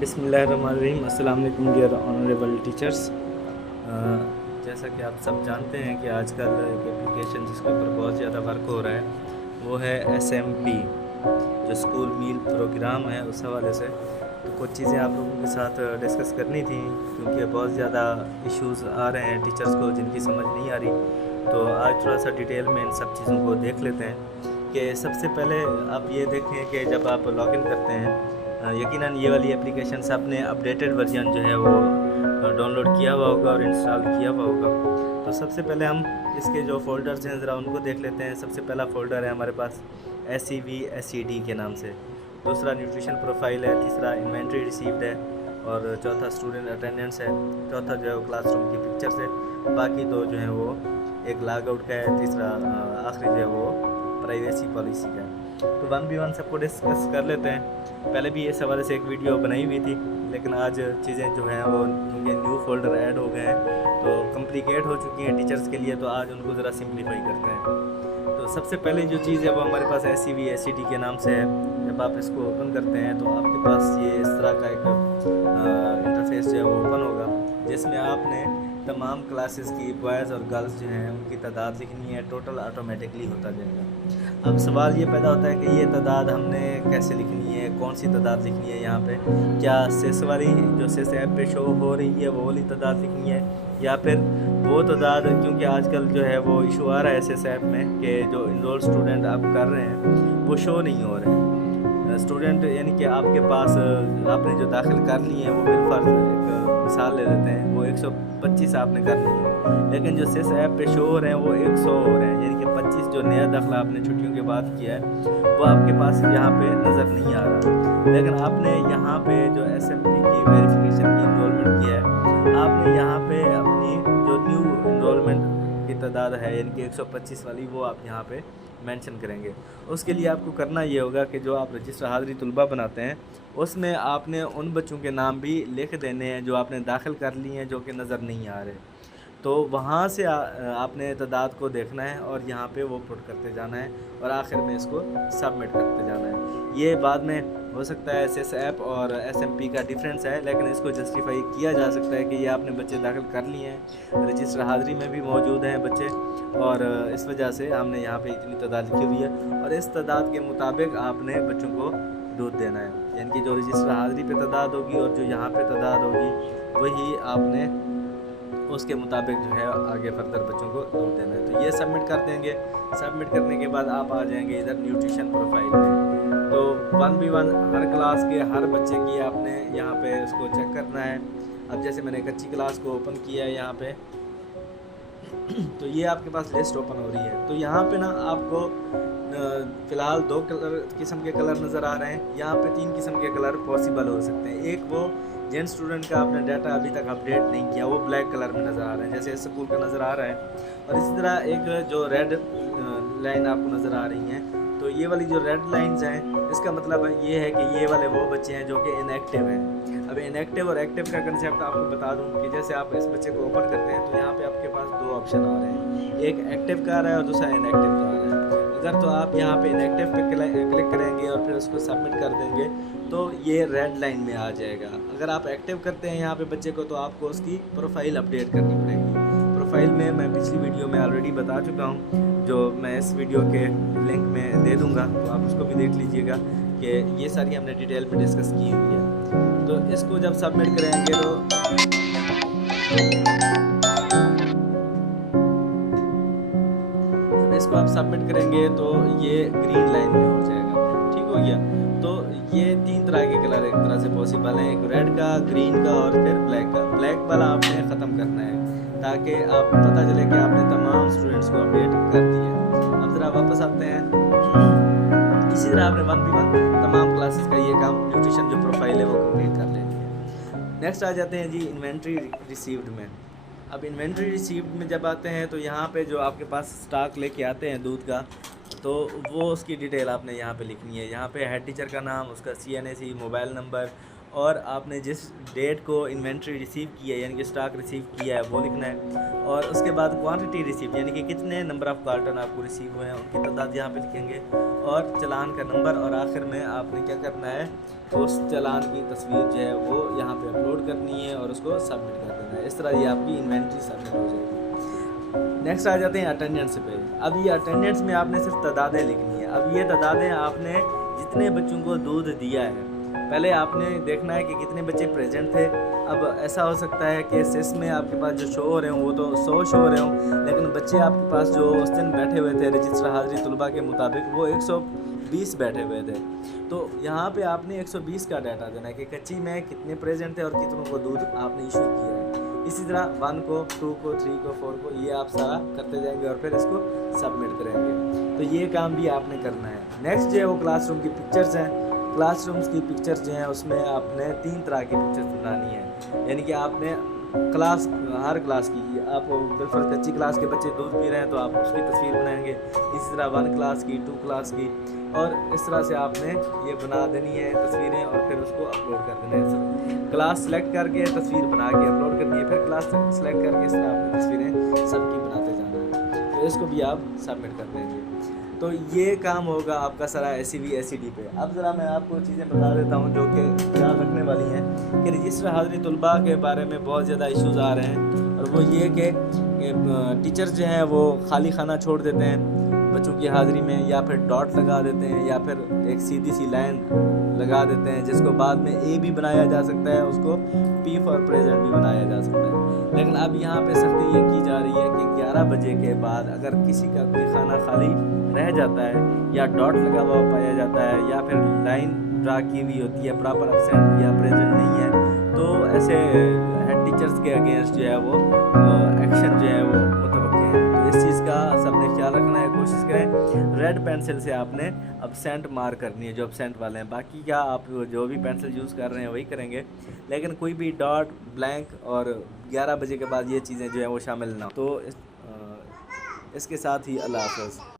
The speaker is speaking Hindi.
बिस्मिल्लाहिर्रहमानिर्रहीम। अस्सलाम वालेकुम डियर ऑनरेबल टीचर्स। जैसा कि आप सब जानते हैं कि आजकल एक एप्लीकेशन जिसके ऊपर बहुत ज़्यादा वर्क हो रहा है वो है SMP, जो स्कूल मील प्रोग्राम है। उस हवाले से तो कुछ चीज़ें आप लोगों के साथ डिस्कस करनी थी, क्योंकि बहुत ज़्यादा इश्यूज़ आ रहे हैं टीचर्स को जिनकी समझ नहीं आ रही। तो आज थोड़ा सा डिटेल में इन सब चीज़ों को देख लेते हैं कि सबसे पहले आप ये देखें कि जब आप लॉगिन करते हैं, यकीनन ये वाली एप्लीकेशन आपने अपडेटेड वर्जन जो है वो डाउनलोड किया हुआ होगा और इंस्टॉल किया हुआ होगा। तो सबसे पहले हम इसके जो फ़ोल्डर्स हैं ज़रा उनको देख लेते हैं। सबसे पहला फ़ोल्डर है हमारे पास SEV के नाम से, दूसरा न्यूट्रिशन प्रोफाइल है, तीसरा इन्वेंट्री रिसीव्ड है और चौथा स्टूडेंट अटेंडेंस है, चौथा जो है वो क्लासरूम की पिक्चर्स है, बाकी दो जो है वो एक लॉग आउट का है, तीसरा आखिरी जो है वो प्राइवेसी पॉलिसी का है। तो 1 by 1 सबको डिस्कस कर लेते हैं। पहले भी इस हवाले से एक वीडियो बनाई हुई थी, लेकिन आज चीज़ें जो हैं वो क्योंकि न्यू फोल्डर ऐड हो गए हैं तो कम्प्लिकेट हो चुकी हैं टीचर्स के लिए, तो आज उनको ज़रा सिंप्लीफाई करते हैं। तो सबसे पहले जो चीज़ है वो हमारे पास SEV के नाम से है। जब आप इसको ओपन करते हैं तो आपके पास ये इस तरह का एक इंटरफेस जो है वो ओपन होगा, जिसमें आपने तमाम क्लासेस की बॉयज़ और गर्ल्स जो हैं उनकी तादाद लिखनी है। टोटल ऑटोमेटिकली होता जाएगा। अब सवाल ये पैदा होता है कि ये तादाद हमने कैसे लिखनी है, कौन सी तादाद लिखनी है यहाँ पे? क्या सेस वाली जो सेस ऐप पे शो हो रही है वो वाली तादाद लिखनी है, या फिर वो तादाद, क्योंकि आजकल जो है वो इशू आ रहा है सेस ऐप में कि जो इनरोल स्टूडेंट आप कर रहे हैं वो शो नहीं हो रहे हैं। स्टूडेंट यानी कि आपके पास आपने जो दाखिल कर लिए हैं वो बिलफर्ज एक मिसाल ले लेते हैं, वो 125 आपने कर ली है, लेकिन जो सेस ऐप पे शो हो रहे हैं वो 100 हो रहे हैं, यानी कि 25 जो नया दाखिला आपने छुट्टियों के बाद किया है वो आपके पास यहाँ पे नज़र नहीं आ रहा। लेकिन आपने यहाँ पे जो SMP की वेरिफिकेशन की इनरोलमेंट किया है, आपने यहाँ पे अपनी जो न्यू इनरोलमेंट की तादाद है यानी कि 125 वाली वो आप यहाँ पे मेंशन करेंगे। उसके लिए आपको करना ये होगा कि जो आप रजिस्टर हाज़िरी तुलबा बनाते हैं उसमें आपने उन बच्चों के नाम भी लिख देने हैं जो आपने दाखिल कर लिए हैं जो कि नज़र नहीं आ रहे। तो वहाँ से आपने तादाद को देखना है और यहाँ पे वो पुट करते जाना है और आखिर में इसको सबमिट करते जाना है। ये बाद में हो सकता है सेस ऐप और SMP का डिफरेंस है, लेकिन इसको जस्टिफाई किया जा सकता है कि ये आपने बच्चे दाखिल कर लिए हैं, रजिस्टर हाज़िरी में भी मौजूद हैं बच्चे, और इस वजह से हमने यहाँ पे इतनी तादाद लिखी हुई है और इस तादाद के मुताबिक आपने बच्चों को दूध देना है। यानी कि जो रजिस्टर हाज़िरी पे तादाद होगी और जो यहाँ पे तादाद होगी वही आपने उसके मुताबिक जो है आगे फर्दर बच्चों को दूध देना है। तो ये सबमिट कर देंगे। सबमिट करने के बाद आप आ जाएंगे इधर न्यूट्रिशन प्रोफाइल में। तो 1 by 1 हर क्लास के हर बच्चे की आपने यहाँ पे उसको चेक करना है। अब जैसे मैंने एक अच्छी क्लास को ओपन किया है यहाँ पे तो ये आपके पास लिस्ट ओपन हो रही है। तो यहाँ पे ना आपको फ़िलहाल 2 किस्म के कलर नज़र आ रहे हैं। यहाँ पे 3 किस्म के कलर पॉसिबल हो सकते हैं। एक वो जिन स्टूडेंट का आपने डाटा अभी तक अपडेट नहीं किया वो ब्लैक कलर में नज़र आ रहे हैं, जैसे इस स्कूल का नज़र आ रहा है। और इसी तरह एक जो रेड लाइन आपको नज़र आ रही हैं, तो ये वाली जो रेड लाइंस हैं इसका मतलब ये है कि ये वाले वो बच्चे हैं जो कि इनएक्टिव हैं। अब इनएक्टिव और एक्टिव का कंसेप्ट आपको बता दूं कि जैसे आप इस बच्चे को ओपन करते हैं तो यहाँ पे आपके पास 2 ऑप्शन आ रहे हैं, एक एक्टिव का आ रहा है और दूसरा इनएक्टिव का आ रहा है। अगर तो आप यहाँ पे इनएक्टिव पे क्लिक करेंगे और फिर उसको सबमिट कर देंगे तो ये रेड लाइन में आ जाएगा। अगर आप एक्टिव करते हैं यहाँ पे बच्चे को तो आपको उसकी प्रोफाइल अपडेट करनी पड़ेगी। प्रोफाइल में मैं पिछली वीडियो में ऑलरेडी बता चुका हूँ, जो मैं इस वीडियो के लिंक में दे दूँगा, तो आप उसको भी देख लीजिएगा कि ये सारी हमने डिटेल में डिस्कस की हुई है। तो इसको जब सबमिट करेंगे तो इसको आप सबमिट करेंगे तो ये ग्रीन लाइन में हो जाएगा। ठीक हो गया। तो ये 3 तरह के कलर एक तरह से पॉसिबल हैं, एक रेड का, ग्रीन का और फिर ब्लैक का। ब्लैक वाला आपने ख़त्म करना है ताकि आप पता चले कि आपने तमाम स्टूडेंट्स को अपडेट कर दिया। अब ज़रा वापस आते हैं। इसी तरह आपने 1 by 1 तमाम क्लासेस का ये काम न्यूट्रिशन जो प्रोफाइल है वो कंप्लीट कर लेनी है। नेक्स्ट आ जाते हैं जी इन्वेंट्री रिसीव्ड में। अब इन्वेंट्री रिसीव्ड में जब आते हैं तो यहाँ पे जो आपके पास स्टॉक लेके आते हैं दूध का, तो वो उसकी डिटेल आपने यहाँ पे लिखनी है। यहाँ पे हेड टीचर का नाम, उसका CNAC, मोबाइल नंबर और आपने जिस डेट को इन्वेंट्री रिसीव की है यानी कि स्टॉक रिसीव किया है वो लिखना है, और उसके बाद क्वांटिटी रिसीव यानी कि कितने नंबर ऑफ़ कार्टन आपको रिसीव हुए हैं उनकी तादाद यहाँ पे लिखेंगे, और चालान का नंबर, और आखिर में आपने क्या करना है, उस चालान की तस्वीर जो है वो यहाँ पे अपलोड करनी है और उसको सबमिट कर देना है। इस तरह ये आपकी इन्वेंट्री सबमिट हो जाएगी। नेक्स्ट आ जाते हैं अटेंडेंस पे। अब ये अटेंडेंस में आपने सिर्फ तादादें लिखनी है। अब ये तादादें आपने जितने बच्चों को दूध दिया है, पहले आपने देखना है कि कितने बच्चे प्रेजेंट थे। अब ऐसा हो सकता है कि सेस में आपके पास जो शो हो रहे हों वो तो 100 शो हो रहे हों, लेकिन बच्चे आपके पास जो उस दिन बैठे हुए थे रजिस्टर हाज़िरी तलबा के मुताबिक वो 120 बैठे हुए थे। तो यहाँ पे आपने 120 का डाटा देना है कि कच्ची में कितने प्रेजेंट थे और कितनों को दूध आपने इशू किया है। इसी तरह 1 को, 2 को, 3 को, 4 को, ये आप सारा करते जाएंगे और फिर इसको सबमिट करेंगे। तो ये काम भी आपने करना है। नेक्स्ट जो है वो क्लासरूम की पिक्चर्स हैं। क्लासरूम्स की पिक्चर्स जो हैं उसमें आपने 3 तरह की पिक्चर्स बनानी है, यानी कि आपने क्लास, हर क्लास की, आप बिल्कुल कच्ची क्लास के बच्चे दूध पी रहे हैं तो आप उसकी तस्वीर बनाएंगे, इसी तरह 1 क्लास की, 2 क्लास की, और इस तरह से आपने ये बना देनी है तस्वीरें और फिर उसको अपलोड कर देना है। क्लास सेलेक्ट करके तस्वीर बना के अपलोड करनी है, फिर क्लास सेलेक्ट करके इस तरह आपने तस्वीरें सबकी बनाते जाना है, तो इसको भी आप सबमिट कर देंगे। तो ये काम होगा आपका सारा SCV SCD पे। अब ज़रा मैं आपको चीज़ें बता देता हूँ जो कि ध्यान रखने वाली हैं कि रजिस्टर हाज़िरी तलबा के बारे में बहुत ज़्यादा इश्यूज़ आ रहे हैं, और वो ये कि टीचर्स जो हैं वो खाली खाना छोड़ देते हैं बच्चों की हाज़िरी में, या फिर डॉट लगा देते हैं, या फिर एक सीधी सी लाइन लगा देते हैं जिसको बाद में A भी बनाया जा सकता है, उसको P फॉर प्रेजेंट भी बनाया जा सकता है। लेकिन अब यहाँ पे सख्ती ये की जा रही है कि 11 बजे के बाद अगर किसी का कोई खाना खाली रह जाता है या डॉट लगा हुआ पाया जाता है या फिर लाइन ड्रा की हुई होती है, प्रॉपर एब्सेंट या प्रेजेंट नहीं है, तो ऐसे हेड टीचर्स के अगेंस्ट जो है वो एक्शन जो है वो मुतवक्के है। तो इस चीज़ का सबने ख्याल रखना है। कोशिश करें रेड पेंसिल से आपने एब्सेंट मार्क करनी है जो एब्सेंट वाले हैं, बाकी क्या आप जो भी पेंसिल यूज़ कर रहे हैं वही करेंगे, लेकिन कोई भी डॉट, ब्लैंक और 11 बजे के बाद ये चीज़ें जो हैं वो शामिल ना हो। तो इसके साथ ही अल्लाह हाफ़िज़।